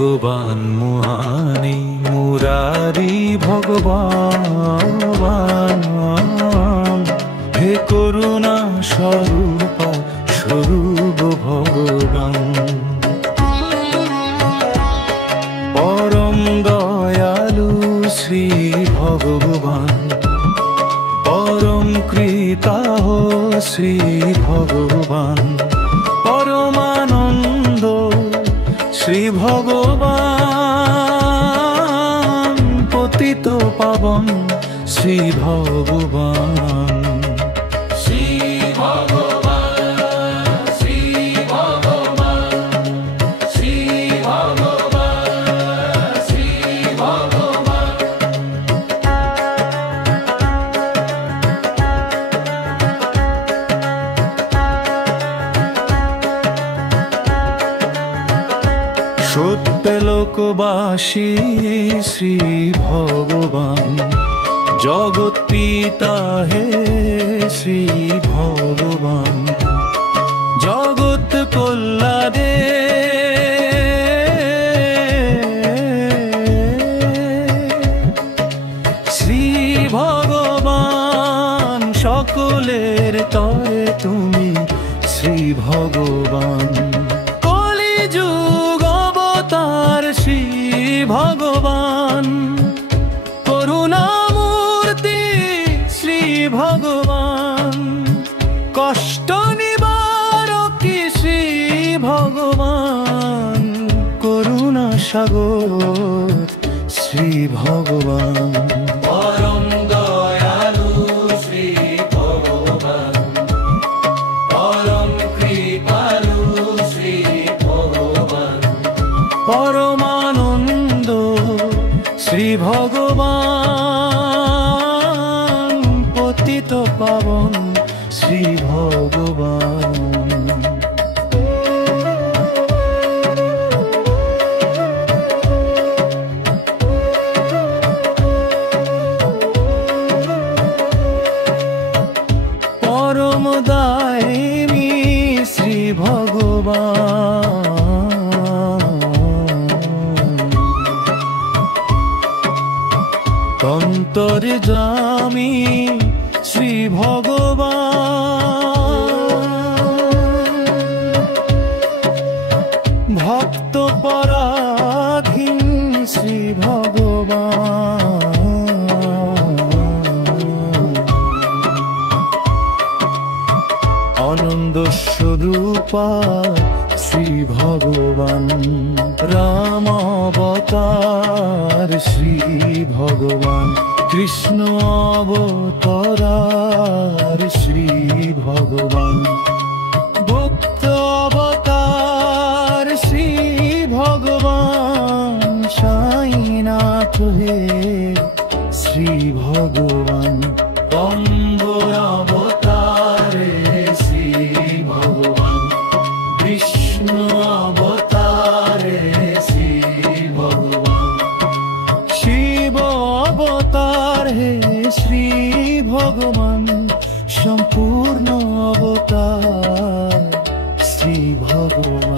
ভগবান মুহানি মুরারি ভগবান, হে করুণা স্বরূপ স্বরূপ ভগবান, পরম দয়ালু শ্রী ভগবান, পরম কৃতাহ শ্রী ভগবান, পরমানন্দ শ্রী ভগবান, পতিত পাবন শ্রী ভগবান। সত্যলোকবাসী শ্রী ভগবান, জগৎ পিতা হে শ্রী ভগবান, জগৎ কল্যাণে শ্রী ভগবান, সকলের তরে তুমি শ্রী ভগবান, শ্রী ভগবান, করুণামূর্তি শ্রী ভগবান, কষ্ট নিবারকী শ্রী ভগবান, করুণা সাগর শ্রী ভগবান, পরম দয়ালু শ্রী ভগবান, পরম কৃপালু শ্রী ভগবান, পরমানন্দ শ্রী ভগবান, পতিত পাবন শ্রী ভগবান। পরম দায়িনী শ্রী ভগবান, অন্তর্যামী শ্রী ভগবান, ভক্ত পরাধীন শ্রী ভগবান, আনন্দ স্বরূপা শ্রী ভগবান, রাম অবতার শ্রী ভগবান, কৃষ্ণ অবতার শ্রী ভগবান, ভক্ত অবতার শ্রী ভগবান, সাইনাথ হে শ্রী ভগবান, কম্বর অবতার শ্রী ভগবান, বিষ্ণু অবতার শ্রী ভগবান, শিব অবতার হে শ্রী ভগবান, সম্পূর্ণ অবতার শ্রী ভগবান।